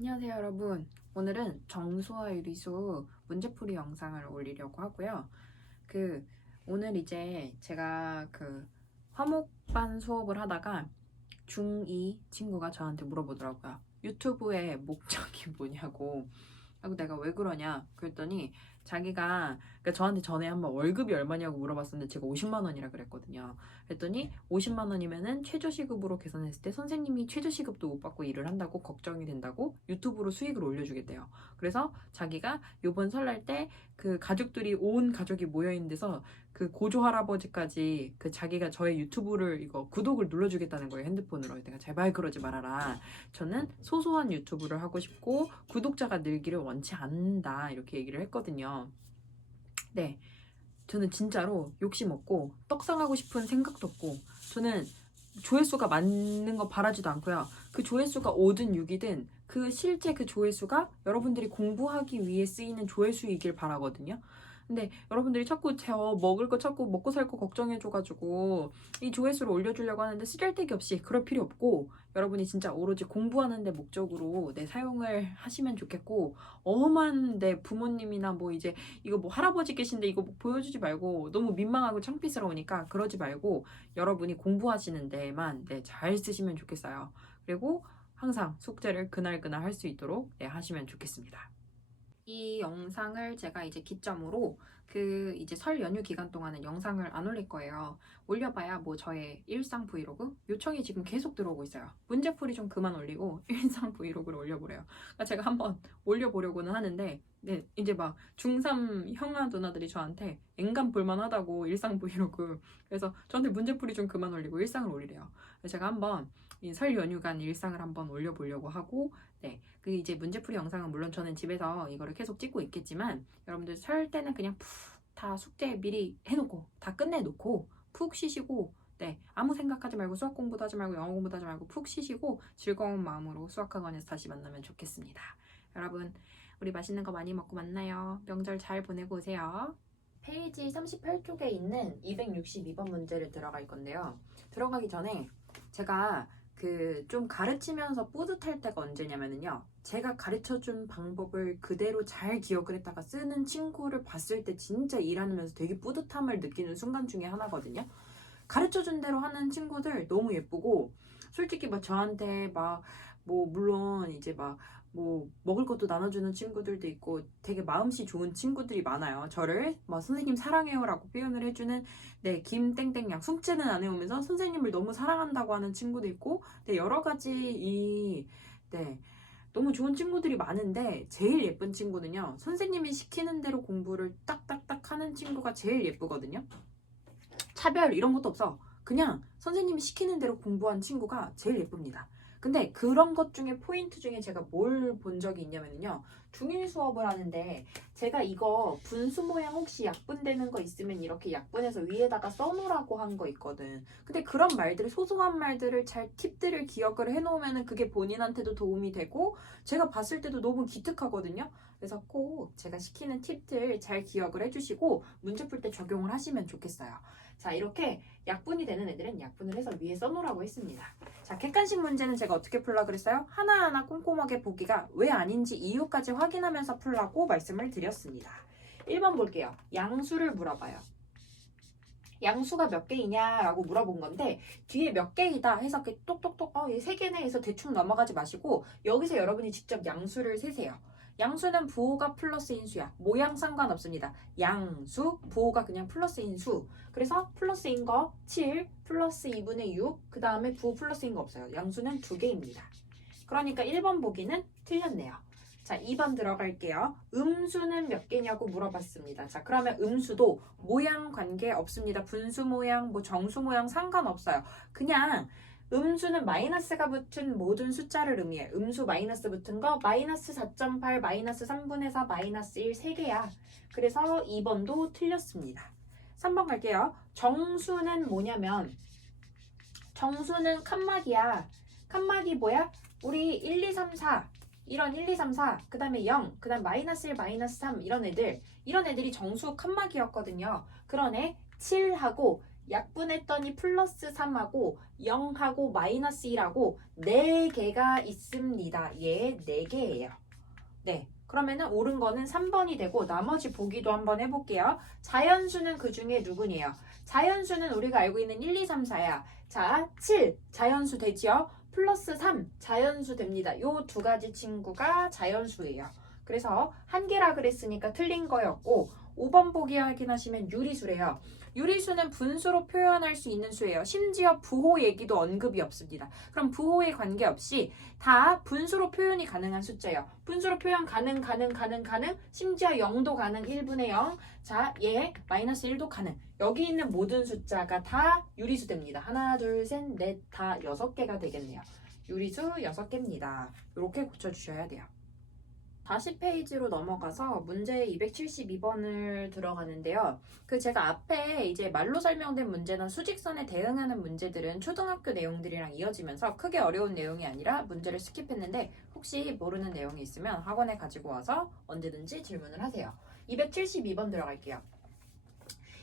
안녕하세요 여러분. 오늘은 정수와 유리수 문제풀이 영상을 올리려고 하고요. 오늘 이제 제가 화목반 수업을 하다가 중2 친구가 저한테 물어보더라고요. 유튜브의 목적이 뭐냐고. 하고 내가 왜 그러냐 그랬더니 자기가 저한테 전에 한번 월급이 얼마냐고 물어봤었는데 제가 50만 원이라 그랬거든요. 그랬더니 50만 원이면은 최저시급으로 계산했을 때 선생님이 최저시급도 못 받고 일을 한다고 걱정이 된다고 유튜브로 수익을 올려주겠대요. 그래서 자기가 요번 설날 때 가족들이 온 가족이 모여있는 데서 고조 할아버지까지 자기가 저의 유튜브를 이거 구독을 눌러주겠다는 거예요. 핸드폰으로. 내가 제발 그러지 말아라. 저는 소소한 유튜브를 하고 싶고 구독자가 늘기를 원치 않는다 이렇게 얘기를 했거든요. 네, 저는 진짜로 욕심 없고 떡상하고 싶은 생각도 없고 저는 조회수가 많은 거 바라지도 않고요. 그 조회수가 5든 6이든 실제 조회수가 여러분들이 공부하기 위해 쓰이는 조회수이길 바라거든요. 근데 여러분들이 자꾸 저 먹을 거 자꾸 먹고 살 거 걱정해줘가지고 이 조회수를 올려주려고 하는데 쓰잘데기 없이 그럴 필요 없고 여러분이 진짜 오로지 공부하는 데 목적으로 사용을 하시면 좋겠고 엄한 내 부모님이나 이제 이거 할아버지 계신데 이거 보여주지 말고 너무 민망하고 창피스러우니까 그러지 말고 여러분이 공부하시는 데만 잘 쓰시면 좋겠어요. 그리고 항상 숙제를 그날그날 할 수 있도록 하시면 좋겠습니다. 이 영상을 제가 이제 기점으로 이제 설 연휴 기간 동안은 영상을 안 올릴 거예요. 올려봐야 저의 일상 브이로그? 요청이 지금 계속 들어오고 있어요. 문제풀이 좀 그만 올리고 일상 브이로그를 올려보래요. 그러니까 제가 한번 올려보려고는 하는데 이제 중3 형아 누나들이 저한테 앵간 볼만하다고 일상 브이로그. 그래서 저한테 문제풀이 좀 그만 올리고 일상을 올리래요. 그래서 제가 한번 이 설 연휴간 일상을 한번 올려보려고 하고 이제 문제풀이 영상은 물론 저는 집에서 이거를 계속 찍고 있겠지만 여러분들 설 때는 그냥 푹 다 숙제 미리 해놓고 다 끝내놓고 푹 쉬시고 아무 생각하지 말고 수학 공부도 하지 말고 영어 공부도 하지 말고 푹 쉬시고 즐거운 마음으로 수학학원에서 다시 만나면 좋겠습니다. 여러분 우리 맛있는 거 많이 먹고 만나요. 명절 잘 보내고 오세요. 페이지 38쪽에 있는 262번 문제를 들어갈 건데요. 들어가기 전에 제가 좀 가르치면서 뿌듯할 때가 언제냐면요. 제가 가르쳐준 방법을 그대로 잘 기억을 했다가 쓰는 친구를 봤을 때 진짜 일하면서 되게 뿌듯함을 느끼는 순간 중에 하나거든요. 가르쳐준 대로 하는 친구들 너무 예쁘고 솔직히 저한테 물론 이제 먹을 것도 나눠주는 친구들도 있고 되게 마음씨 좋은 친구들이 많아요. 저를 선생님 사랑해요 라고 표현을 해주는 김땡땡양 숙제는 안 해오면서 선생님을 너무 사랑한다고 하는 친구도 있고 여러 가지 너무 좋은 친구들이 많은데 제일 예쁜 친구는요. 선생님이 시키는 대로 공부를 딱딱딱 하는 친구가 제일 예쁘거든요. 차별 이런 것도 없어. 그냥 선생님이 시키는 대로 공부한 친구가 제일 예쁩니다. 근데 그런 것 중에 포인트 중에 제가 뭘 본 적이 있냐면요. 중1 수업을 하는데 제가 이거 분수 모양 혹시 약분되는 거 있으면 이렇게 약분해서 위에다가 써놓으라고 한 거 있거든. 근데 그런 말들을 소소한 말들을 팁들을 기억을 해놓으면 그게 본인한테도 도움이 되고 제가 봤을 때도 너무 기특하거든요. 그래서 꼭 제가 시키는 팁들 잘 기억을 해주시고 문제 풀 때 적용을 하시면 좋겠어요. 자, 이렇게 약분이 되는 애들은 약분을 해서 위에 써놓으라고 했습니다. 자, 객관식 문제는 제가 어떻게 풀라 그랬어요? 하나하나 꼼꼼하게 보기가 왜 아닌지 이유까지 확인하면서 풀라고 말씀을 드렸습니다. 1번 볼게요. 양수를 물어봐요. 양수가 몇 개이냐라고 물어본 건데 뒤에 몇 개이다 해서 이렇게 똑똑똑 얘 3개네 해서 대충 넘어가지 마시고 여기서 여러분이 직접 양수를 세세요. 양수는 부호가 플러스인 수야. 모양 상관없습니다. 양수, 부호가 그냥 플러스인 수. 그래서 플러스인 거 7, 플러스 2분의 6, 그 다음에 부호 플러스인 거 없어요. 양수는 2개입니다. 그러니까 1번 보기는 틀렸네요. 자, 2번 들어갈게요. 음수는 몇 개냐고 물어봤습니다. 자, 그러면 음수도 모양 관계 없습니다. 분수 모양, 정수 모양 상관없어요. 그냥 음수는 마이너스가 붙은 모든 숫자를 의미해. 음수 마이너스 붙은 거 마이너스 4.8, 마이너스 3분의 4, 마이너스 1 3개야. 그래서 2번도 틀렸습니다. 3번 갈게요. 정수는 뭐냐면 정수는 칸막이야. 칸막이 뭐야? 우리 1, 2, 3, 4 이런 1, 2, 3, 4 그 다음에 0, 그 다음 마이너스 1, 마이너스 3 이런 애들이 정수 칸막이였거든요. 그러네 7하고 약분했더니 플러스 3하고 0하고 마이너스 1하고 4개가 있습니다. 얘 4개예요. 네. 그러면은 옳은 거는 3번이 되고 나머지 보기도 한번 해볼게요. 자연수는 그 중에 누구니에요? 자연수는 우리가 알고 있는 1, 2, 3, 4야. 자, 7 자연수 되지요? 플러스 3 자연수 됩니다. 요 두 가지 친구가 자연수예요. 그래서 한 개라 그랬으니까 틀린 거였고 5번 보기 확인하시면 유리수래요. 유리수는 분수로 표현할 수 있는 수예요. 심지어 부호 얘기도 언급이 없습니다. 그럼 부호에 관계없이 다 분수로 표현이 가능한 숫자예요. 분수로 표현 가능, 심지어 0도 가능, 1분의 0. 자, 얘 마이너스 1도 가능. 여기 있는 모든 숫자가 다 유리수 됩니다. 하나, 둘, 셋, 넷, 다 6개가 되겠네요. 유리수 6개입니다. 이렇게 고쳐주셔야 돼요. 다시 페이지로 넘어가서 문제 272번을 들어가는데요. 제가 앞에 이제 말로 설명된 문제나 수직선에 대응하는 문제들은 초등학교 내용들이랑 이어지면서 크게 어려운 내용이 아니라 문제를 스킵했는데 혹시 모르는 내용이 있으면 학원에 가지고 와서 언제든지 질문을 하세요. 272번 들어갈게요.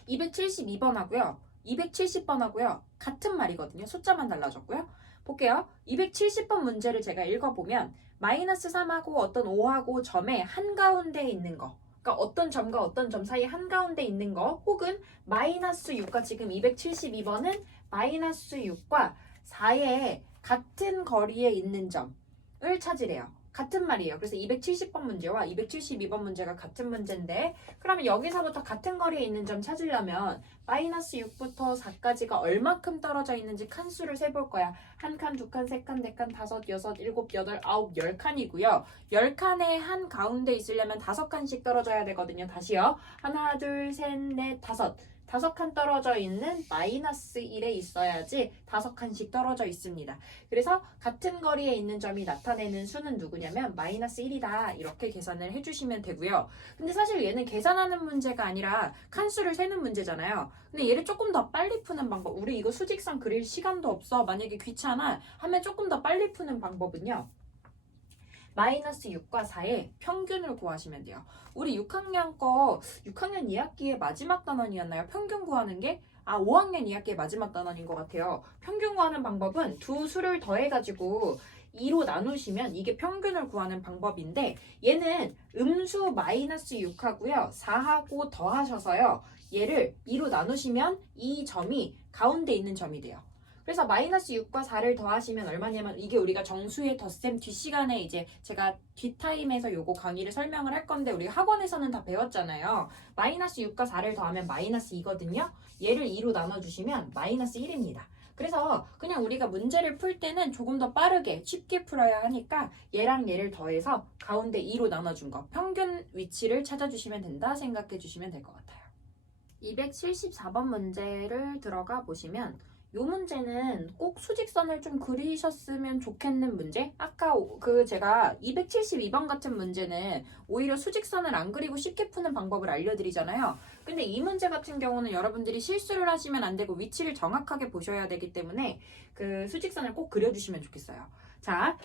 272번하고요. 270번하고요. 같은 말이거든요. 숫자만 달라졌고요. 볼게요. 270번 문제를 제가 읽어보면 마이너스 3하고 어떤 5하고 점의 한가운데 있는 거, 그러니까 어떤 점과 어떤 점 사이 한가운데 있는 거, 혹은 마이너스 6과 지금 272번은 마이너스 6과 4의 같은 거리에 있는 점을 찾으래요. 같은 말이에요. 그래서 270번 문제와 272번 문제가 같은 문제인데, 그러면 여기서부터 같은 거리에 있는 점 찾으려면 마이너스 6부터 4까지가 얼마큼 떨어져 있는지 칸수를 세볼 거야. 한 칸, 두 칸, 세 칸, 네 칸, 다섯, 여섯, 일곱, 여덟, 아홉, 10칸이고요. 10칸에 한 가운데 있으려면 5칸씩 떨어져야 되거든요. 다시요. 하나, 둘, 셋, 넷, 다섯. 5칸 떨어져 있는 마이너스 1에 있어야지 5칸씩 떨어져 있습니다. 그래서 같은 거리에 있는 점이 나타내는 수는 누구냐면 마이너스 1이다. 이렇게 계산을 해주시면 되고요. 근데 사실 얘는 계산하는 문제가 아니라 칸수를 세는 문제잖아요. 근데 얘를 조금 더 빨리 푸는 방법, 우리 이거 수직선 그릴 시간도 없어, 만약에 귀찮아 하면 조금 더 빨리 푸는 방법은요, 마이너스 6과 4의 평균을 구하시면 돼요. 우리 6학년 6학년 2학기의 마지막 단원이었나요? 평균 구하는 게? 5학년 2학기의 마지막 단원인 것 같아요. 평균 구하는 방법은 두 수를 더해가지고 2로 나누시면 이게 평균을 구하는 방법인데, 얘는 음수 마이너스 6하고요. 4하고 더하셔서요. 얘를 2로 나누시면 이 점이 가운데 있는 점이 돼요. 그래서 마이너스 6과 4를 더하시면 얼마냐면, 이게 우리가 정수의 덧셈 뒷시간에 이제 제가 뒷타임에서 요거 강의를 설명을 할 건데 우리 학원에서는 다 배웠잖아요. 마이너스 6과 4를 더하면 마이너스 2거든요. 얘를 2로 나눠주시면 마이너스 1입니다. 그래서 그냥 우리가 문제를 풀 때는 조금 더 빠르게 쉽게 풀어야 하니까 얘랑 얘를 더해서 가운데 2로 나눠준 거, 평균 위치를 찾아주시면 된다 생각해 주시면 될 것 같아요. 274번 문제를 들어가 보시면 이 문제는 꼭 수직선을 좀 그리셨으면 좋겠는 문제? 아까 제가 272번 같은 문제는 오히려 수직선을 안 그리고 쉽게 푸는 방법을 알려드리잖아요. 근데 이 문제 같은 경우는 여러분들이 실수를 하시면 안 되고 위치를 정확하게 보셔야 되기 때문에 수직선을 꼭 그려주시면 좋겠어요. 자,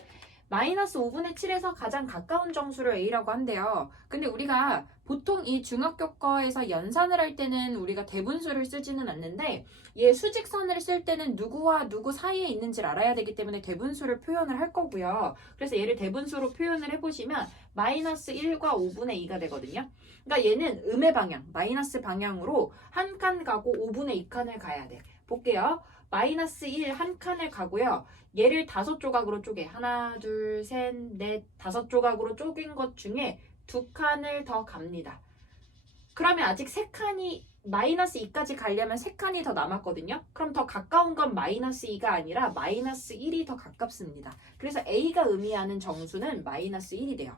마이너스 5분의 7에서 가장 가까운 정수를 A라고 한대요. 근데 우리가 보통 이 중학교 거에서 연산을 할 때는 우리가 대분수를 쓰지는 않는데, 얘 수직선을 쓸 때는 누구와 누구 사이에 있는지를 알아야 되기 때문에 대분수를 표현을 할 거고요. 그래서 얘를 대분수로 표현을 해보시면 마이너스 1과 5분의 2가 되거든요. 그러니까 얘는 음의 방향, 마이너스 방향으로 한 칸 가고 5분의 2칸을 가야 돼. 볼게요. 마이너스 1 한 칸을 가고요. 얘를 5조각으로 쪼개. 하나, 둘, 셋, 넷, 5조각으로 쪼갠 것 중에 2칸을 더 갑니다. 그러면 아직 3칸이 마이너스 2까지 가려면 3칸이 더 남았거든요. 그럼 더 가까운 건 마이너스 2가 아니라 마이너스 1이 더 가깝습니다. 그래서 A가 의미하는 정수는 마이너스 1이 돼요.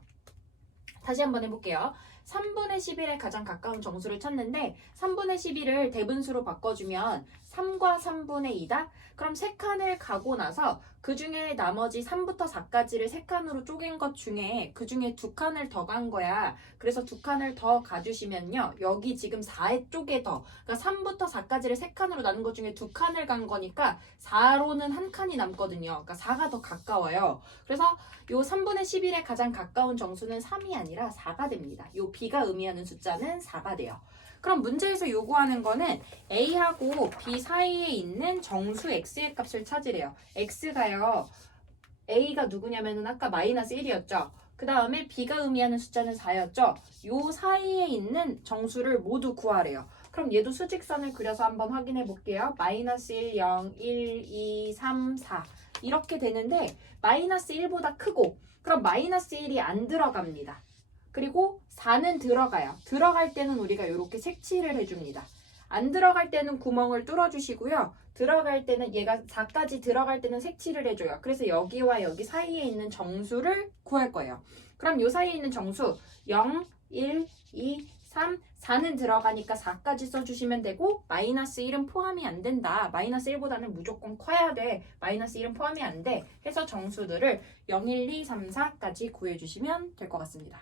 다시 한번 해볼게요. 3분의 11에 가장 가까운 정수를 찾는데 3분의 11을 대분수로 바꿔주면 3과 3분의 2다? 그럼 3칸을 가고 나서 그 중에 나머지 3부터 4까지를 3칸으로 쪼갠 것 중에 그 중에 2칸을 더 간 거야. 그래서 2칸을 더 가주시면요. 여기 지금 4의 쪽에 더, 그러니까 3부터 4까지를 3칸으로 나눈 것 중에 2칸을 간 거니까 4로는 한 칸이 남거든요. 그러니까 4가 더 가까워요. 그래서 요 3분의 11에 가장 가까운 정수는 3이 아니라 4가 됩니다. 요 B가 의미하는 숫자는 4가 돼요. 그럼 문제에서 요구하는 거는 A하고 B 사이에 있는 정수 X의 값을 찾으래요. X가요. A가 누구냐면은 아까 마이너스 1이었죠. 그 다음에 B가 의미하는 숫자는 4였죠. 요 사이에 있는 정수를 모두 구하래요. 그럼 얘도 수직선을 그려서 한번 확인해 볼게요. 마이너스 1, 0, 1, 2, 3, 4 이렇게 되는데 마이너스 1보다 크고 그럼 마이너스 1이 안 들어갑니다. 그리고 4는 들어가요. 들어갈 때는 우리가 이렇게 색칠을 해줍니다. 안 들어갈 때는 구멍을 뚫어주시고요. 들어갈 때는 얘가 4까지 들어갈 때는 색칠을 해줘요. 그래서 여기와 여기 사이에 있는 정수를 구할 거예요. 그럼 이 사이에 있는 정수 0, 1, 2, 3, 4는 들어가니까 4까지 써주시면 되고 마이너스 1은 포함이 안 된다. 마이너스 1보다는 무조건 커야 돼. 마이너스 1은 포함이 안 돼. 해서 정수들을 0, 1, 2, 3, 4까지 구해주시면 될 것 같습니다.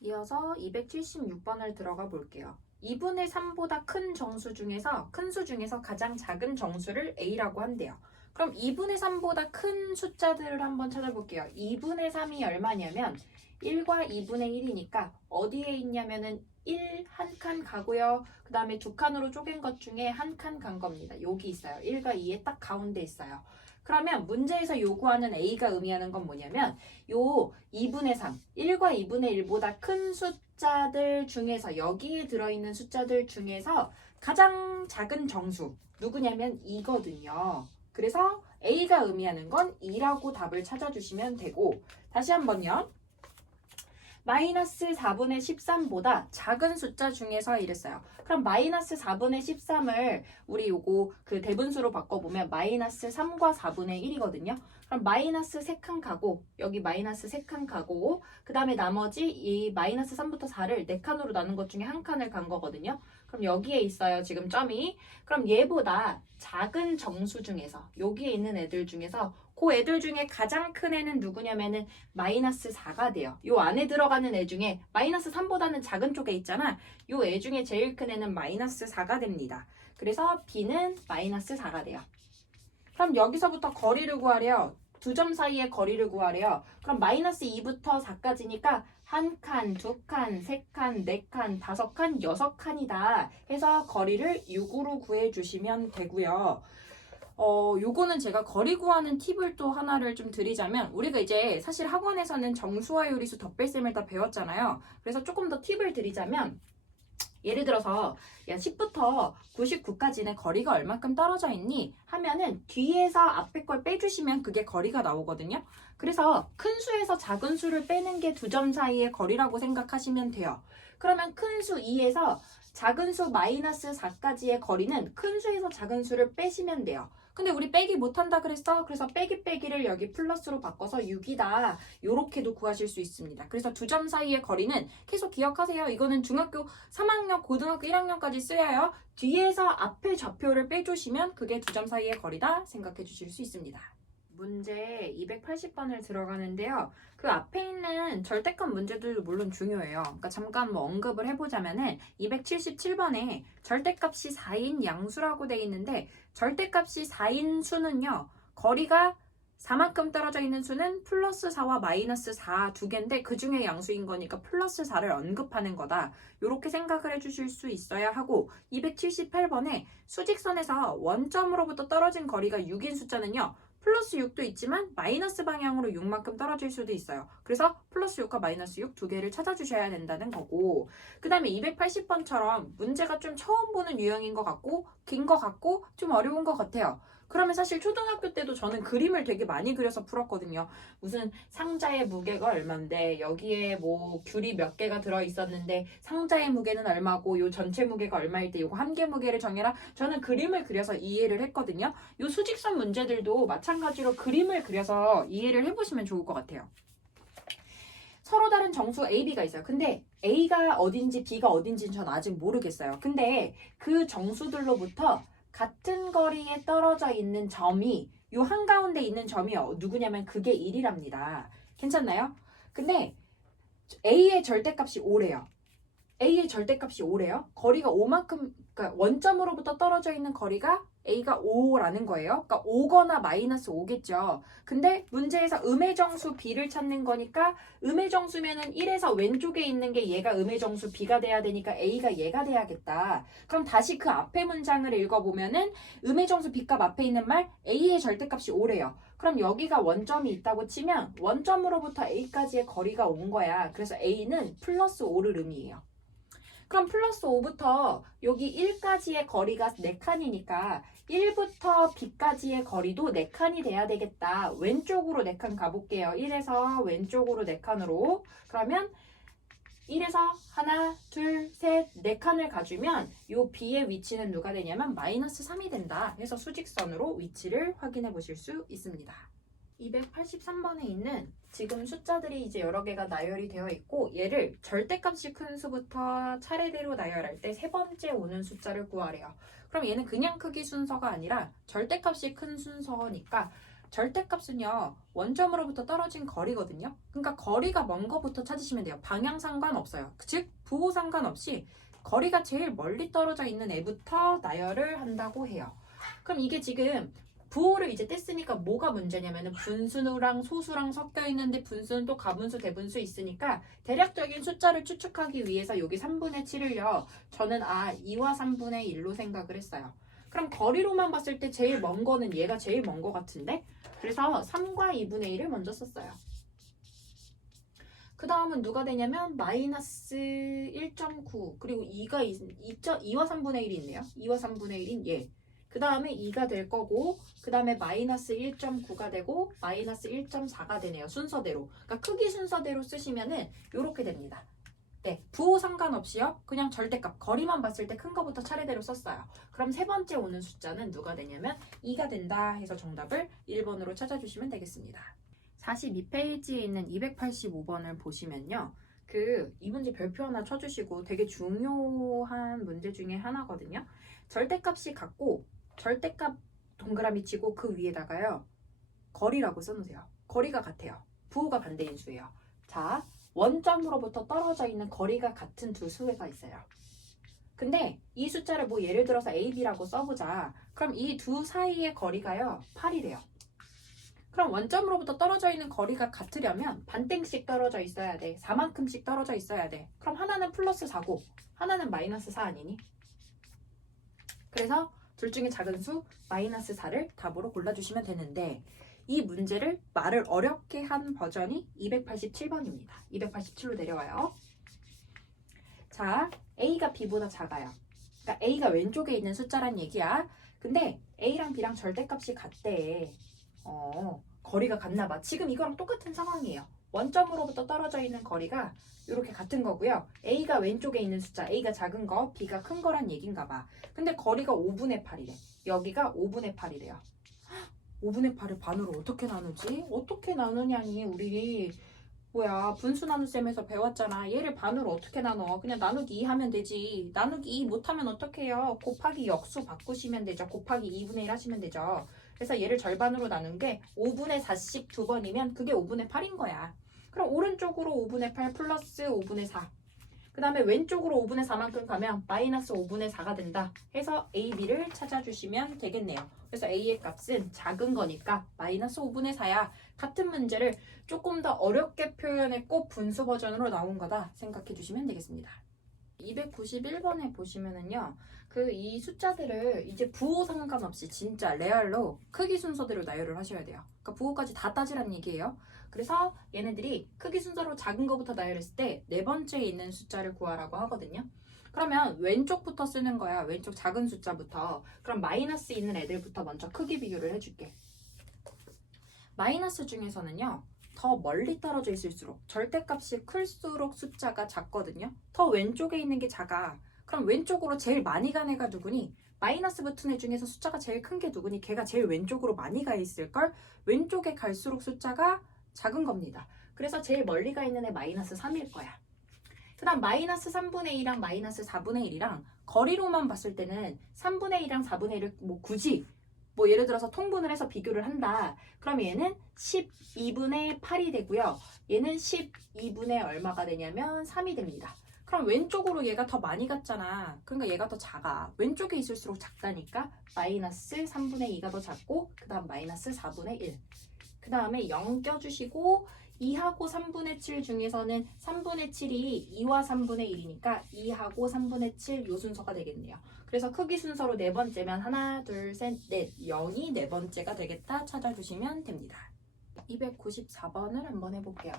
이어서 276번을 들어가 볼게요. 2분의 3보다 큰 정수 중에서 큰 수 중에서 가장 작은 정수를 A라고 한대요. 그럼 2분의 3보다 큰 숫자들을 한번 찾아볼게요. 2분의 3이 얼마냐면 1과 2분의 1이니까 어디에 있냐면은 1 한 칸 가고요. 그 다음에 두 칸으로 쪼갠 것 중에 한 칸 간 겁니다. 여기 있어요. 1과 2의 딱 가운데 있어요. 그러면 문제에서 요구하는 A가 의미하는 건 뭐냐면 요 2분의 3, 1과 2분의 1보다 큰 숫자들 중에서 여기에 들어있는 숫자들 중에서 가장 작은 정수 누구냐면 2거든요. 그래서 A가 의미하는 건 2라고 답을 찾아주시면 되고 다시 한번요. 마이너스 4분의 13보다 작은 숫자 중에서 이랬어요. 그럼 마이너스 4분의 13을 우리 요거 그 대분수로 바꿔보면 마이너스 3과 4분의 1이거든요. 그럼 마이너스 3칸 가고 여기 마이너스 3칸 가고 그 다음에 나머지 이 마이너스 3부터 4를 4칸으로 나눈 것 중에 한 칸을 간 거거든요. 그럼 여기에 있어요. 지금 점이. 그럼 얘보다 작은 정수 중에서 여기에 있는 애들 중에서 그 애들 중에 가장 큰 애는 누구냐면은 마이너스 4가 돼요. 요 안에 들어가는 애 중에 마이너스 3보다는 작은 쪽에 있잖아. 요 애 중에 제일 큰 애는 마이너스 4가 됩니다. 그래서 B는 마이너스 4가 돼요. 그럼 여기서부터 거리를 구하래요. 두 점 사이의 거리를 구하래요. 그럼 마이너스 2부터 4까지니까 한 칸, 두 칸, 세 칸, 네 칸, 다섯 칸, 여섯 칸이다. 해서 거리를 6으로 구해주시면 되고요. 요거는 제가 거리 구하는 팁을 또 하나를 좀 드리자면 우리가 이제 사실 학원에서는 정수와 요리수 덧뺄셈을 다 배웠잖아요. 그래서 조금 더 팁을 드리자면 예를 들어서 야 10부터 99까지는 거리가 얼마큼 떨어져 있니? 하면은 뒤에서 앞에 걸 빼주시면 그게 거리가 나오거든요. 그래서 큰 수에서 작은 수를 빼는 게 두 점 사이의 거리라고 생각하시면 돼요. 그러면 큰 수 2에서 작은 수 마이너스 4까지의 거리는 큰 수에서 작은 수를 빼시면 돼요. 근데 우리 빼기 못한다 그랬어? 그래서 빼기를 여기 플러스로 바꿔서 6이다. 요렇게도 구하실 수 있습니다. 그래서 두 점 사이의 거리는 계속 기억하세요. 이거는 중학교 3학년, 고등학교 1학년까지 쓰여요. 뒤에서 앞에 좌표를 빼주시면 그게 두 점 사이의 거리다 생각해 주실 수 있습니다. 문제 280번을 들어가는데요. 그 앞에 있는 절대값 문제들도 물론 중요해요. 그러니까 잠깐 뭐 언급을 해보자면은 277번에 절대값이 4인 양수라고 돼 있는데 절대값이 4인 수는요. 거리가 4만큼 떨어져 있는 수는 플러스 4와 마이너스 4 두 개인데 그 중에 양수인 거니까 플러스 4를 언급하는 거다. 이렇게 생각을 해주실 수 있어야 하고 278번에 수직선에서 원점으로부터 떨어진 거리가 6인 숫자는요. 플러스 6도 있지만 마이너스 방향으로 6만큼 떨어질 수도 있어요. 그래서 플러스 6과 마이너스 6 두 개를 찾아주셔야 된다는 거고 그 다음에 280번처럼 문제가 좀 처음 보는 유형인 것 같고 긴 것 같고 좀 어려운 것 같아요. 그러면 사실 초등학교 때도 저는 그림을 되게 많이 그려서 풀었거든요. 무슨 상자의 무게가 얼만데 여기에 뭐 귤이 몇 개가 들어있었는데 상자의 무게는 얼마고 요 전체 무게가 얼마일 때 요거 한 개 무게를 정해라. 저는 그림을 그려서 이해를 했거든요. 요 수직선 문제들도 마찬가지로 그림을 그려서 이해를 해보시면 좋을 것 같아요. 서로 다른 정수 A, B가 있어요. 근데 A가 어딘지 B가 어딘지는 전 아직 모르겠어요. 근데 그 정수들로부터 같은 거리에 떨어져 있는 점이 요 한가운데 있는 점이 누구냐면 그게 1이랍니다. 괜찮나요? 근데 A의 절대값이 5래요. A의 절대값이 5래요. 거리가 5만큼, 그러니까 원점으로부터 떨어져 있는 거리가 A가 5라는 거예요. 그러니까 5거나 마이너스 5겠죠. 근데 문제에서 음의 정수 B를 찾는 거니까 음의 정수면은 1에서 왼쪽에 있는 게 얘가 음의 정수 B가 돼야 되니까 A가 얘가 돼야겠다. 그럼 다시 그 앞에 문장을 읽어보면은 음의 정수 B값 앞에 있는 말 A의 절대값이 5래요. 그럼 여기가 원점이 있다고 치면 원점으로부터 A까지의 거리가 온 거야. 그래서 A는 플러스 5를 의미해요. 그럼 플러스 5부터 여기 1까지의 거리가 4칸이니까 1부터 B까지의 거리도 4칸이 돼야 되겠다. 왼쪽으로 4칸 가볼게요. 1에서 왼쪽으로 4칸으로. 그러면 1에서 하나, 둘, 셋, 4칸을 가주면 요 B의 위치는 누가 되냐면 마이너스 3이 된다. 해서 수직선으로 위치를 확인해 보실 수 있습니다. 283번에 있는 지금 숫자들이 이제 여러 개가 나열이 되어 있고 얘를 절대값이 큰 수부터 차례대로 나열할 때 세 번째 오는 숫자를 구하래요. 그럼 얘는 그냥 크기 순서가 아니라 절대값이 큰 순서니까 절대값은요 원점으로부터 떨어진 거리거든요. 그러니까 거리가 먼 거부터 찾으시면 돼요. 방향 상관없어요. 즉 부호 상관없이 거리가 제일 멀리 떨어져 있는 애부터 나열을 한다고 해요. 그럼 이게 지금 부호를 이제 뗐으니까 뭐가 문제냐면은 분수랑 소수랑 섞여 있는데 분수는 또 가분수 대분수 있으니까 대략적인 숫자를 추측하기 위해서 여기 3분의 7을요 저는 2와 3분의 1로 생각을 했어요. 그럼 거리로만 봤을 때 제일 먼 거는 얘가 제일 먼 거 같은데 그래서 3과 2분의 1을 먼저 썼어요. 그 다음은 누가 되냐면 마이너스 1.9 그리고 2와 3분의 1이 있네요. 2와 3분의 1인 얘. 그 다음에 2가 될 거고 그 다음에 마이너스 1.9가 되고 마이너스 1.4가 되네요. 순서대로. 그러니까 크기 순서대로 쓰시면은 이렇게 됩니다. 네, 부호 상관없이요. 그냥 절대값, 거리만 봤을 때 큰 거부터 차례대로 썼어요. 그럼 세 번째 오는 숫자는 누가 되냐면 2가 된다 해서 정답을 1번으로 찾아주시면 되겠습니다. 42페이지에 있는 285번을 보시면요. 이 문제 별표 하나 쳐주시고 되게 중요한 문제 중에 하나거든요. 절대값이 같고 절대값 동그라미 치고 그 위에다가요. 거리라고 써놓으세요. 거리가 같아요. 부호가 반대인 수예요. 자, 원점으로부터 떨어져 있는 거리가 같은 두 수가 있어요. 근데 이 숫자를 뭐 예를 들어서 A, B라고 써보자. 그럼 이 두 사이의 거리가요. 8이래요. 그럼 원점으로부터 떨어져 있는 거리가 같으려면 반땡씩 떨어져 있어야 돼. 4만큼씩 떨어져 있어야 돼. 그럼 하나는 플러스 4고 하나는 마이너스 4 아니니? 그래서 둘 중에 작은 수 마이너스 4를 답으로 골라주시면 되는데 이 문제를 말을 어렵게 한 버전이 287번입니다. 287로 내려와요. 자, A가 B보다 작아요. 그러니까 A가 왼쪽에 있는 숫자란 얘기야. 근데 A랑 B랑 절대값이 같대. 거리가 같나 봐. 지금 이거랑 똑같은 상황이에요. 원점으로부터 떨어져 있는 거리가 이렇게 같은 거고요. A가 왼쪽에 있는 숫자, A가 작은 거, B가 큰 거란 얘긴가 봐. 근데 거리가 5분의 8이래. 여기가 5분의 8이래요. 5분의 8을 반으로 어떻게 나누지? 어떻게 나누냐니 우리 분수 나눗셈에서 배웠잖아. 얘를 반으로 어떻게 나눠? 그냥 나누기 2 하면 되지. 나누기 2 못하면 어떡해요? 곱하기 역수 바꾸시면 되죠. 곱하기 2분의 1 하시면 되죠. 그래서 얘를 절반으로 나눈 게 5분의 4씩 2번이면 그게 5분의 8인 거야. 그럼 오른쪽으로 5분의 8 플러스 5분의 4. 그 다음에 왼쪽으로 5분의 4만큼 가면 마이너스 5분의 4가 된다. 해서 A, B를 찾아주시면 되겠네요. 그래서 A의 값은 작은 거니까 마이너스 5분의 4야. 같은 문제를 조금 더 어렵게 표현했고 분수 버전으로 나온 거다 생각해 주시면 되겠습니다. 291번에 보시면은요. 이 숫자들을 이제 부호 상관없이 진짜 레알로 크기 순서대로 나열을 하셔야 돼요. 그러니까 부호까지 다 따지라는 얘기예요. 그래서 얘네들이 크기 순서로 작은 거부터 나열했을 때 네 번째에 있는 숫자를 구하라고 하거든요. 그러면 왼쪽부터 쓰는 거야. 왼쪽 작은 숫자부터. 그럼 마이너스 있는 애들부터 먼저 크기 비교를 해줄게. 마이너스 중에서는요. 더 멀리 떨어져 있을수록 절대값이 클수록 숫자가 작거든요. 더 왼쪽에 있는 게 작아. 그럼 왼쪽으로 제일 많이 간 애가 누구니? 마이너스 붙은 애 중에서 숫자가 제일 큰 게 누구니? 걔가 제일 왼쪽으로 많이 가 있을걸? 왼쪽에 갈수록 숫자가 작은 겁니다. 그래서 제일 멀리 가 있는 애 마이너스 3일 거야. 그 다음 마이너스 3분의 2랑 마이너스 4분의 1이랑 거리로만 봤을 때는 3분의 2랑 4분의 1을 굳이 예를 들어서 통분을 해서 비교를 한다. 그럼 얘는 12분의 8이 되고요. 얘는 12분의 얼마가 되냐면 3이 됩니다. 그럼 왼쪽으로 얘가 더 많이 갔잖아. 그러니까 얘가 더 작아. 왼쪽에 있을수록 작다니까 마이너스 3분의 2가 더 작고 그 다음 마이너스 4분의 1. 그 다음에 0 껴주시고 2하고 3분의 7 중에서는 3분의 7이 2와 3분의 1이니까 2하고 3분의 7 요 순서가 되겠네요. 그래서 크기 순서로 네 번째면 하나, 둘, 셋, 넷, 0이 네 번째가 되겠다 찾아주시면 됩니다. 294번을 한번 해볼게요.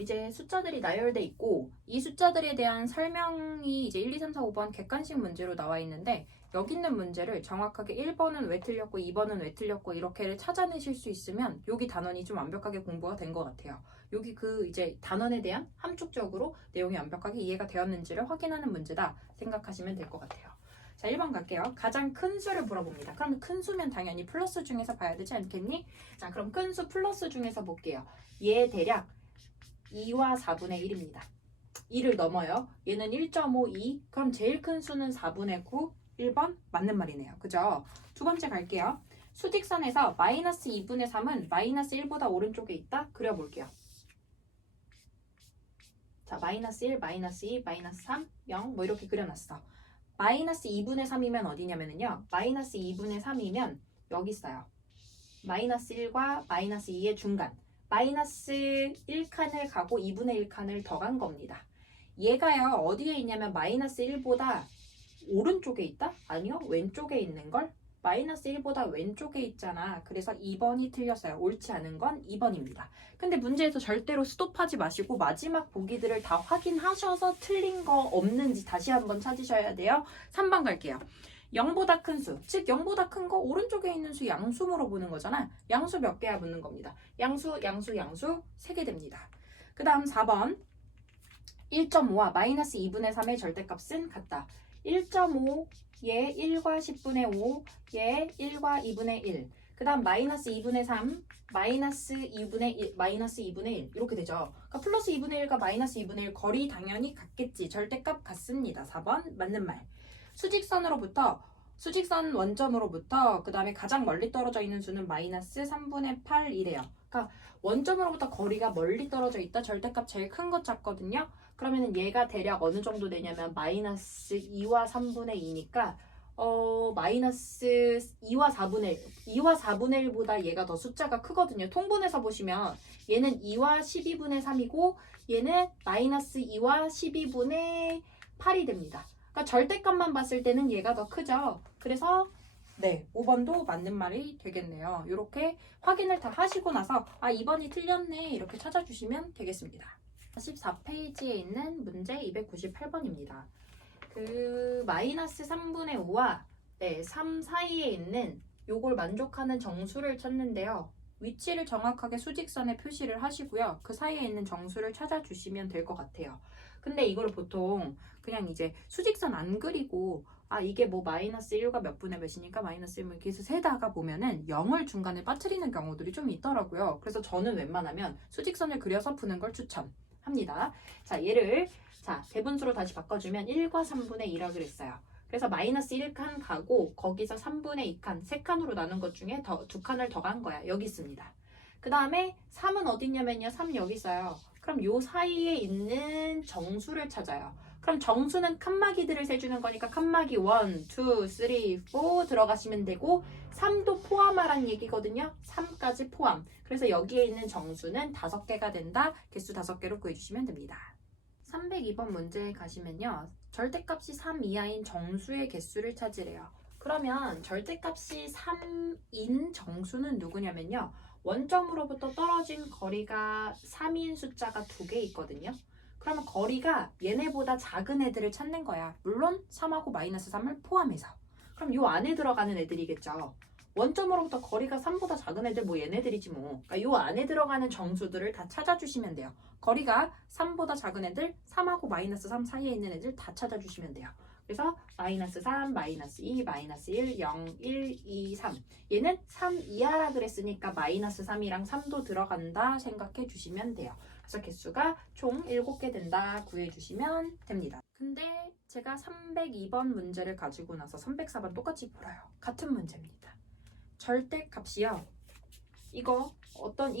이제 숫자들이 나열돼 있고 이 숫자들에 대한 설명이 이제 1, 2, 3, 4, 5번 객관식 문제로 나와 있는데 여기 있는 문제를 정확하게 1번은 왜 틀렸고 2번은 왜 틀렸고 이렇게를 찾아내실 수 있으면 여기 단원이 좀 완벽하게 공부가 된 것 같아요. 여기 이제 단원에 대한 함축적으로 내용이 완벽하게 이해가 되었는지를 확인하는 문제다 생각하시면 될 것 같아요. 자, 1번 갈게요. 가장 큰 수를 물어봅니다. 그럼 큰 수면 당연히 플러스 중에서 봐야 되지 않겠니? 자, 그럼 큰 수 플러스 중에서 볼게요. 얘 대략 2와 4분의 1입니다. 2를 넘어요. 얘는 1.52. 그럼 제일 큰 수는 4분의 9. 1번 맞는 말이네요. 그죠? 두 번째 갈게요. 수직선에서 마이너스 2분의 3은 마이너스 1보다 오른쪽에 있다. 그려볼게요. 자, 마이너스 1, 마이너스 2, 마이너스 3, 0 뭐 이렇게 그려놨어. 마이너스 2분의 3이면 어디냐면요. 마이너스 2분의 3이면 여기 있어요. 마이너스 1과 마이너스 2의 중간. 마이너스 1칸을 가고 2분의 1칸을 더 간 겁니다. 얘가요 어디에 있냐면 마이너스 1보다 오른쪽에 있다? 아니요 왼쪽에 있는걸? 마이너스 1보다 왼쪽에 있잖아. 그래서 2번이 틀렸어요. 옳지 않은 건 2번입니다. 근데 문제에서 절대로 스톱하지 마시고 마지막 보기들을 다 확인하셔서 틀린 거 없는지 다시 한번 찾으셔야 돼요. 3번 갈게요. 0보다 큰 수, 즉 0보다 큰 거 오른쪽에 있는 수 양수 물어보는 거잖아. 양수 몇 개야 묻는 겁니다. 양수 3개 됩니다. 그 다음 4번 1.5와 마이너스 2분의 3의 절대값은 같다. 1.5 얘 1과 10분의 5, 얘 1과 2분의 1. 그 다음 마이너스 2분의 3, 마이너스 2분의 1, 마이너스 2분의 1 이렇게 되죠. 그러니까 플러스 2분의 1과 마이너스 2분의 1 거리 당연히 같겠지. 절대값 같습니다. 4번 맞는 말. 수직선 원점으로부터 그 다음에 가장 멀리 떨어져 있는 수는 마이너스 3분의 8이래요. 그러니까 원점으로부터 거리가 멀리 떨어져 있다. 절대값 제일 큰 거 찾거든요. 그러면 얘가 대략 어느 정도 되냐면 마이너스 2와 3분의 2니까 마이너스 2와 4분의 1보다 얘가 더 숫자가 크거든요. 통분해서 보시면 얘는 2와 12분의 3이고 얘는 마이너스 2와 12분의 8이 됩니다. 그러니까 절대값만 봤을 때는 얘가 더 크죠. 그래서 네, 5번도 맞는 말이 되겠네요. 이렇게 확인을 다 하시고 나서 2번이 틀렸네 이렇게 찾아주시면 되겠습니다. 14페이지에 있는 문제 298번입니다. 마이너스 3분의 5와 3 사이에 있는 요걸 만족하는 정수를 찾는데요. 위치를 정확하게 수직선에 표시를 하시고요. 그 사이에 있는 정수를 찾아주시면 될 것 같아요. 근데 이걸 보통 그냥 이제 수직선 안 그리고 이게 뭐 마이너스 1과 몇 분의 몇이니까 마이너스 1뭐 이렇게 해서 세다가 보면은 0을 중간에 빠뜨리는 경우들이 좀 있더라고요. 그래서 저는 웬만하면 수직선을 그려서 푸는 걸 추천합니다. 자, 얘를 대분수로 다시 바꿔주면 1과 3분의 2라 그랬어요. 그래서 마이너스 1칸 가고 거기서 3분의 2칸, 3칸으로 나눈 것 중에 2칸을 더 간 거야. 여기 있습니다. 그 다음에 3은 어디 있냐면요. 3 여기 있어요. 그럼 요 사이에 있는 정수를 찾아요. 그럼 정수는 칸막이들을 세주는 거니까 칸막이 1, 2, 3, 4 들어가시면 되고 3도 포함하란 얘기거든요. 3까지 포함. 그래서 여기에 있는 정수는 5개가 된다. 개수 5개로 구해주시면 됩니다. 302번 문제에 가시면요. 절대값이 3 이하인 정수의 개수를 찾으래요. 그러면 절대값이 3인 정수는 누구냐면요. 원점으로부터 떨어진 거리가 3인 숫자가 2개 있거든요. 그러면 거리가 얘네보다 작은 애들을 찾는 거야. 물론 3하고 마이너스 3을 포함해서. 그럼 요 안에 들어가는 애들이겠죠. 원점으로부터 거리가 3보다 작은 애들 뭐 얘네들이지 뭐. 그러니까 요 안에 들어가는 정수들을 다 찾아주시면 돼요. 거리가 3보다 작은 애들, 3하고 마이너스 3 사이에 있는 애들 다 찾아주시면 돼요. 그래서 마이너스 3, 마이너스 2, 마이너스 1, 0, 1, 2, 3. 얘는 3 이하라 그랬으니까 마이너스 3이랑 3도 들어간다 생각해 주시면 돼요. 그래서 개수가 총 7개 된다 구해주시면 됩니다. 근데 제가 302번 문제를 가지고 나서 304번 똑같이 풀어요. 같은 문제입니다. 절대값이요. 이거 어떤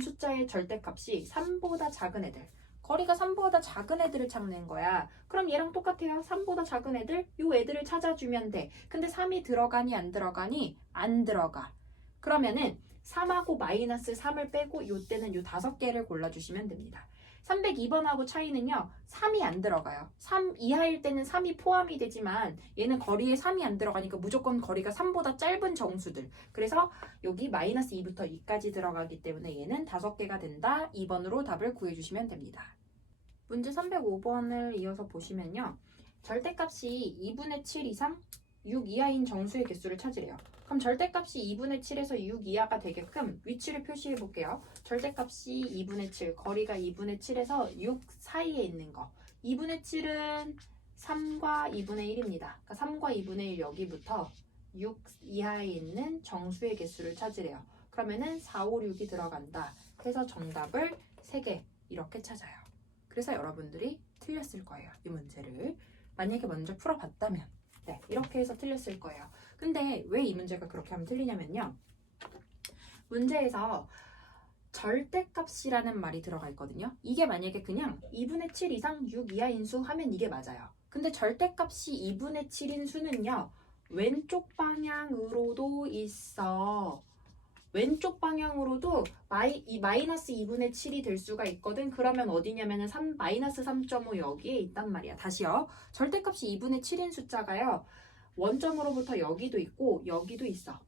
숫자의 절대값이 3보다 작은 애들. 거리가 3보다 작은 애들을 찾는 거야. 그럼 얘랑 똑같아요. 3보다 작은 애들, 요 애들을 찾아주면 돼. 근데 3이 들어가니 안 들어가니? 안 들어가. 그러면은 3하고 마이너스 3을 빼고 요때는 요 5개를 골라주시면 됩니다. 302번하고 차이는요. 3이 안 들어가요. 3 이하일 때는 3이 포함이 되지만 얘는 거리에 3이 안 들어가니까 무조건 거리가 3보다 짧은 정수들. 그래서 여기 마이너스 2부터 2까지 들어가기 때문에 얘는 5개가 된다. 2번으로 답을 구해주시면 됩니다. 문제 305번을 이어서 보시면요. 절대값이 2분의 7 이상 6 이하인 정수의 개수를 찾으래요. 그럼 절대값이 2분의 7에서 6 이하가 되게끔 위치를 표시해 볼게요. 절대값이 2분의 7, 거리가 2분의 7에서 6 사이에 있는 거. 2분의 7은 3과 2분의 1입니다. 그러니까 3과 2분의 1 여기부터 6 이하에 있는 정수의 개수를 찾으래요. 그러면은 4, 5, 6이 들어간다. 그래서 정답을 3개 이렇게 찾아요. 그래서 여러분들이 틀렸을 거예요. 이 문제를. 만약에 먼저 풀어봤다면 네, 이렇게 해서 틀렸을 거예요. 근데 왜 이 문제가 그렇게 하면 틀리냐면요. 문제에서 절대값이라는 말이 들어가 있거든요. 이게 만약에 그냥 2분의 7 이상 6 이하인 수 하면 이게 맞아요. 근데 절대값이 2분의 7인 수는요. 왼쪽 방향으로도 있어. 왼쪽 방향으로도 이 마이너스 2분의 7이 될 수가 있거든. 그러면 어디냐면은 마이너스 3.5 여기에 있단 말이야. 다시요. 절대값이 2분의 7인 숫자가요. 원점으로부터 여기도 있고 여기도 있어.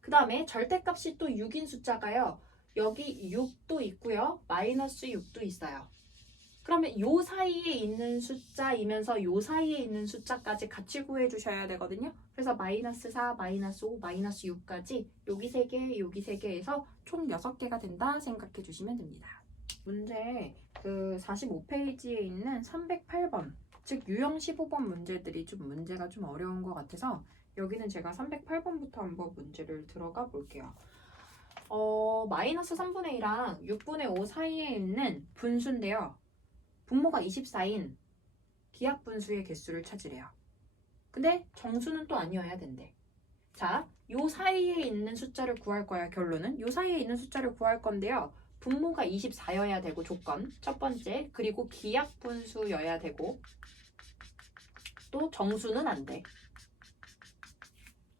그 다음에 절대값이 또 6인 숫자가요. 여기 6도 있고요. 마이너스 6도 있어요. 그러면 요 사이에 있는 숫자이면서 요 사이에 있는 숫자까지 같이 구해주셔야 되거든요. 그래서 마이너스 4, 마이너스 5, 마이너스 6까지 여기 3개, 여기 3개 해서 총 6개가 된다 생각해 주시면 됩니다. 문제 그 45페이지에 있는 308번, 즉 유형 15번 문제들이 문제가 좀 어려운 것 같아서 여기는 제가 308번부터 한번 문제를 들어가 볼게요. 마이너스 3분의 1랑 6분의 5 사이에 있는 분수인데요. 분모가 24인 기하분수의 개수를 찾으래요. 근데 정수는 또 아니어야 된대. 자, 요 사이에 있는 숫자를 구할 거야. 결론은 요 사이에 있는 숫자를 구할 건데요. 분모가 24여야 되고 조건 첫 번째, 그리고 기하분수여야 되고 또 정수는 안 돼.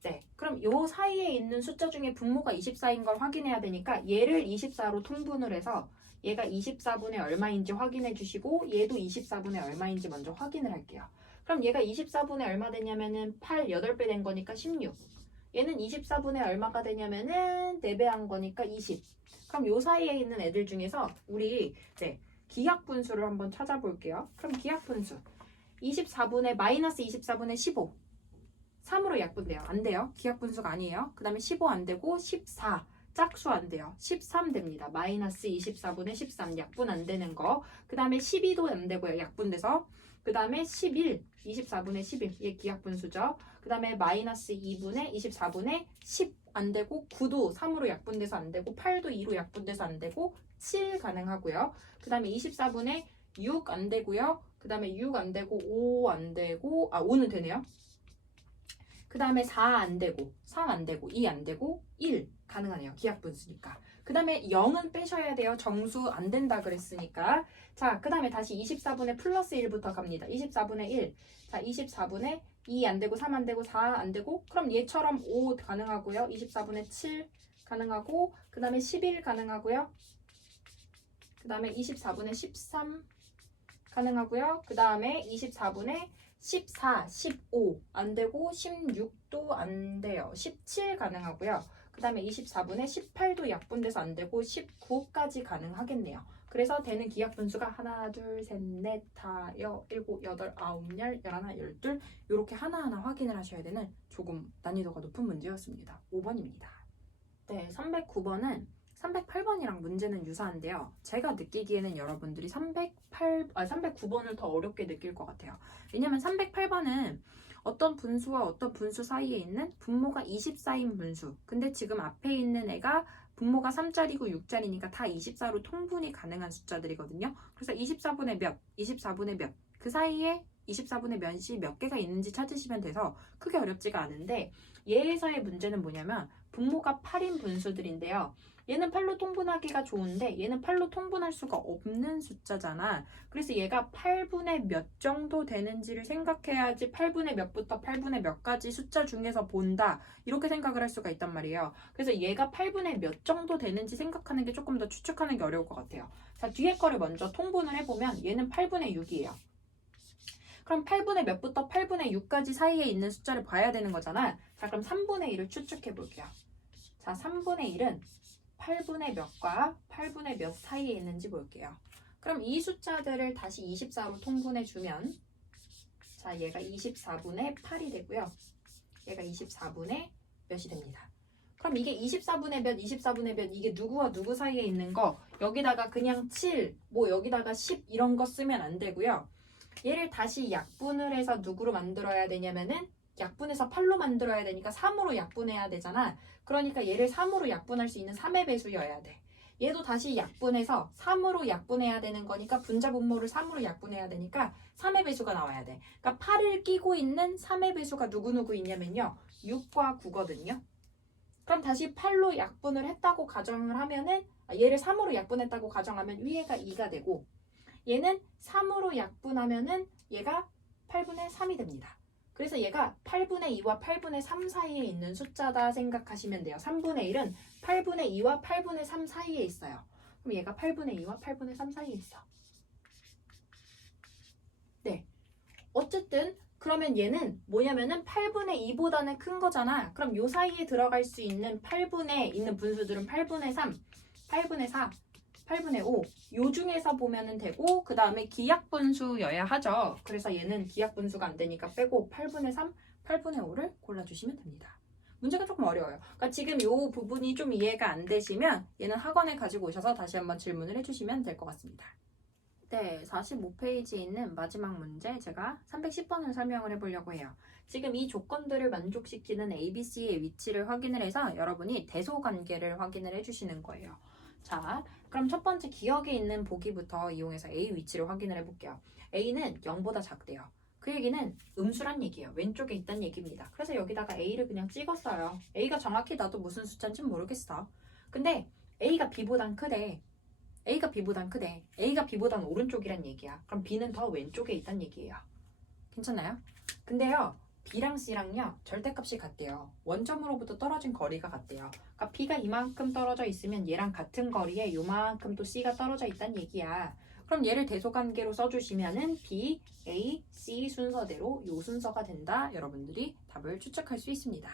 네, 그럼 요 사이에 있는 숫자 중에 분모가 24인 걸 확인해야 되니까 얘를 24로 통분을 해서 얘가 24분의 얼마인지 확인해 주시고 얘도 24분의 얼마인지 먼저 확인을 할게요. 그럼 얘가 24분의 얼마 되냐면은 8, 8배 된 거니까 16. 얘는 24분의 얼마가 되냐면은 4배 한 거니까 20. 그럼 요 사이에 있는 애들 중에서 우리 기하분수를 한번 찾아볼게요. 그럼 기하분수 24분의 마이너스 24분의 15. 3으로 약분돼요. 안 돼요. 기하분수가 아니에요. 그 다음에 15 안 되고 14. 짝수 안 돼요. 13 됩니다. 마이너스 24분의 13 약분 안 되는 거. 그 다음에 12도 안 되고요. 약분돼서. 그 다음에 11. 24분의 11. 얘 기하분수죠. 그 다음에 마이너스 2분의 24분의 10 안 되고 9도 3으로 약분돼서 안 되고 8도 2로 약분돼서 안 되고 7 가능하고요. 그 다음에 24분의 6 안 되고요. 그 다음에 6 안 되고 5 안 되고 5는 되네요. 그 다음에 4 안 되고 3 안 되고 2 안 되고 1 가능하네요. 기하분수니까. 그 다음에 0은 빼셔야 돼요. 정수 안 된다 그랬으니까. 자, 그 다음에 다시 24분의 플러스 1부터 갑니다. 24분의 1. 자, 24분의 2 안 되고 3 안 되고 4 안 되고 그럼 얘처럼 5 가능하고요. 24분의 7 가능하고 그 다음에 11 가능하고요. 그 다음에 24분의 13 가능하고요. 그 다음에 24분의 14, 15 안 되고 16도 안 돼요. 17 가능하고요. 그 다음에 24분의 18도 약분돼서 안 되고 19까지 가능하겠네요. 그래서 되는 기하분수가 하나, 둘, 셋, 넷, 다, 일곱, 여덟, 아홉, 열, 열하나, 열둘 이렇게 하나하나 확인을 하셔야 되는 조금 난이도가 높은 문제였습니다. 5번입니다. 네, 309번은 308번이랑 문제는 유사한데요. 제가 느끼기에는 여러분들이 309번을 더 어렵게 느낄 것 같아요. 왜냐면 308번은 어떤 분수와 어떤 분수 사이에 있는 분모가 24인 분수. 근데 지금 앞에 있는 애가 분모가 3짜리고 6짜리니까 다 24로 통분이 가능한 숫자들이거든요. 그래서 24분의 몇, 24분의 몇, 그 사이에 24분의 몇이 몇 개가 있는지 찾으시면 돼서 크게 어렵지가 않은데 얘에서의 문제는 뭐냐면 분모가 8인 분수들인데요. 얘는 8로 통분하기가 좋은데 얘는 8로 통분할 수가 없는 숫자잖아. 그래서 얘가 8분의 몇 정도 되는지를 생각해야지 8분의 몇부터 8분의 몇까지 숫자 중에서 본다. 이렇게 생각을 할 수가 있단 말이에요. 그래서 얘가 8분의 몇 정도 되는지 생각하는 게 조금 더 추측하는 게 어려울 것 같아요. 자, 뒤에 거를 먼저 통분을 해보면 얘는 8분의 6이에요. 그럼 8분의 몇부터 8분의 6까지 사이에 있는 숫자를 봐야 되는 거잖아. 자, 그럼 3분의 1을 추측해 볼게요. 자, 3분의 1은 8분의 몇과 8분의 몇 사이에 있는지 볼게요. 그럼 이 숫자들을 다시 24로 통분해 주면 자, 얘가 24분의 8이 되고요. 얘가 24분의 몇이 됩니다. 그럼 이게 24분의 몇, 24분의 몇 이게 누구와 누구 사이에 있는 거 여기다가 그냥 7, 뭐 여기다가 10 이런 거 쓰면 안 되고요. 얘를 다시 약분을 해서 누구로 만들어야 되냐면은 약분해서 8로 만들어야 되니까 3으로 약분해야 되잖아. 그러니까 얘를 3으로 약분할 수 있는 3의 배수여야 돼. 얘도 다시 약분해서 3으로 약분해야 되는 거니까 분자 분모를 3으로 약분해야 되니까 3의 배수가 나와야 돼. 그러니까 8을 끼고 있는 3의 배수가 누구누구 있냐면요. 6과 9거든요. 그럼 다시 8로 약분을 했다고 가정을 하면은 얘를 3으로 약분했다고 가정하면 위에가 2가 되고 얘는 3으로 약분하면은 얘가 8분의 3이 됩니다. 그래서 얘가 8분의 2와 8분의 3 사이에 있는 숫자다 생각하시면 돼요. 3분의 1은 8분의 2와 8분의 3 사이에 있어요. 그럼 얘가 8분의 2와 8분의 3 사이에 있어. 네. 어쨌든 그러면 얘는 뭐냐면은 8분의 2보다는 큰 거잖아. 그럼 요 사이에 들어갈 수 있는 8분의 있는 분수들은 8분의 3, 8분의 4, 8분의 5. 요 중에서 보면은 되고 그 다음에 기약분수여야 하죠. 그래서 얘는 기약분수가 안 되니까 빼고 8분의 3, 8분의 5를 골라주시면 됩니다. 문제가 조금 어려워요. 그러니까 지금 요 부분이 좀 이해가 안 되시면 얘는 학원에 가지고 오셔서 다시 한번 질문을 해주시면 될 것 같습니다. 네, 45페이지에 있는 마지막 문제 제가 310번을 설명을 해보려고 해요. 지금 이 조건들을 만족시키는 ABC의 위치를 확인을 해서 여러분이 대소관계를 확인을 해주시는 거예요. 자, 그럼 첫 번째 기억에 있는 보기부터 이용해서 A 위치를 확인을 해볼게요. A는 0보다 작대요. 그 얘기는 음수란 얘기예요. 왼쪽에 있다는 얘기입니다. 그래서 여기다가 A를 그냥 찍었어요. A가 정확히 나도 무슨 숫자인지 모르겠어. 근데 A가 B보단 크대. A가 B보단 크대. A가 B보단 오른쪽이란 얘기야. 그럼 B는 더 왼쪽에 있단 얘기예요. 괜찮나요? 근데요, B랑 C랑요, 절대값이 같대요. 원점으로부터 떨어진 거리가 같대요. 그러니까 B가 이만큼 떨어져 있으면 얘랑 같은 거리에 요만큼 또 C가 떨어져 있단 얘기야. 그럼 얘를 대소관계로 써주시면은 B, A, C 순서대로 요 순서가 된다. 여러분들이 답을 추측할 수 있습니다.